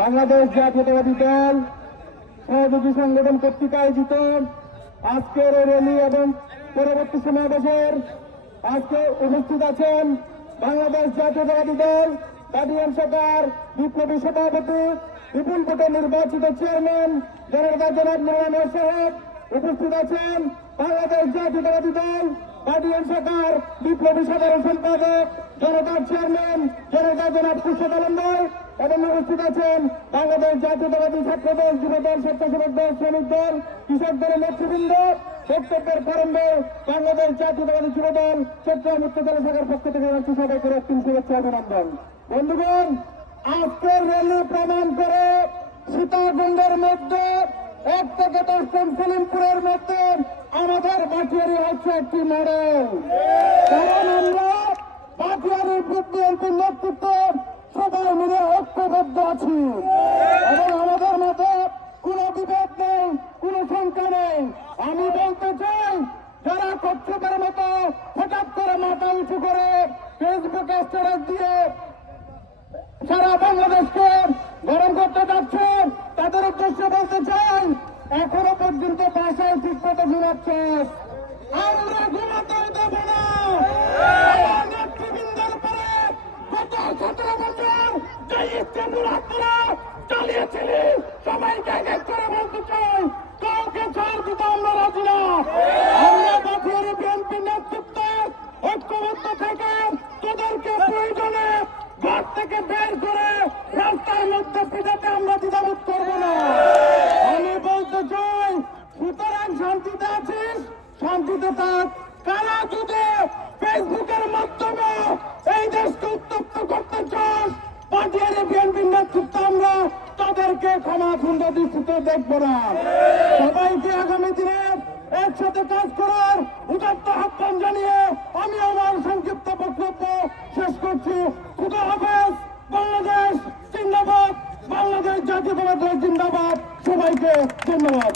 বাংলাদেশ জাতীয়তাবাদী দল সহযোগী সংগঠন কর্তৃক আয়োজিত আজকের র্যালি এবং পরবর্তী সমাবেশের আজকে উপস্থিত আছেন বাংলাদেশ জাতীয়তাবাদী দল কাদিয়ান শাখার বিপ্লবী সভাপতি বিপুল ভোটে নির্বাচিত চেয়ারম্যান জনাব মৌলানা সাহেব। উপস্থিত আছেন বাংলাদেশ জাতীয়তাবাদী দল কাদিয়ান শাখার বিপ্লবী সাধারণ সম্পাদক জনতার চেয়ারম্যান জনাব খুরশেদ আলম ভাই এবং উপস্থিত আছেন বাংলাদেশ জাতীয়তাবাদী ছাত্র দল যুবদল স্বেচ্ছাসেবক দল শ্রমিক দল কৃষক দলের নেতৃবৃন্দ। বক্তব্যের প্রারম্ভে বাংলাদেশ জাতীয়তাবাদী যুবদল চট্টগ্রাম উত্তর জেলা শাখার পক্ষ থেকে সবাইকে রক্তিম শুভেচ্ছা অভিনন্দন। বন্ধুগণ, আজকের র্যালি প্রমাণ করে সীতাকুণ্ডের মধ্যে 1 থেকে 10 সলিমপুরের মধ্যে আমাদের বাটিয়ারি হচ্ছে একটি মডেল। কারণ আমরা বাটিয়ারি বিএনপির নেতৃত্বে সবাই মিলে ঐক্যবদ্ধ আছি এবং আমাদের মধ্যে কোনো বিভেদ নেই, কোনো শঙ্কা নেই। আমি বলতে চাই, যারা কচ্ছপের মতো হঠাৎ করে মাথা উঁচু করে ফেসবুকে স্ট্যাটাস দিয়ে সারা বাংলাদেশকে গরম করতে যাচ্ছে, তাদের উদ্দেশ্যে বলতে চাই, এখনো পর্যন্ত বাসায় ঠিক মতো ঘুমাচ্ছে। আমরা ঘুমাতে দেব না। নেতৃবৃন্দের উপরে গত 17 বছর যে ইস্তেমুল আপনারা চালিয়েছিলি, সবাইকে এক করে বলতে চাই, কাউকে ছাড় দিতে আমরা রাজি না। আমরা বাটিয়ারি বিএনপি নেতৃত্বে ঐক্যবদ্ধ থেকে তোদেরকে প্রয়োজনে ঘর থেকে বের করে রাস্তার মধ্যে পিটাতে আমরা দ্বিধাবোধ করবো না। আমি বলতে চাই, সুতরাং শান্তিতে আছিস, শান্তিতে থাক। কারা যদি ফেসবুকের মাধ্যমে এই দেশকে উত্তপ্ত করতে চাস, বাটিয়ারি বিএনপির নেতৃত্বে আমরা তাদেরকে ক্ষমা সুন্দর দৃষ্টিতে দেখবো না। সবাইকে আগামী দিনে একসাথে কাজ করার উদাত্ত আহ্বান জানিয়ে আমি আমার সংক্ষিপ্ত বক্তব্য শেষ করছি। খুদা হাফেজ। বাংলাদেশ জিন্দাবাদ, বাংলাদেশ জাতীয়তাবাদী দল জিন্দাবাদ। সবাইকে ধন্যবাদ।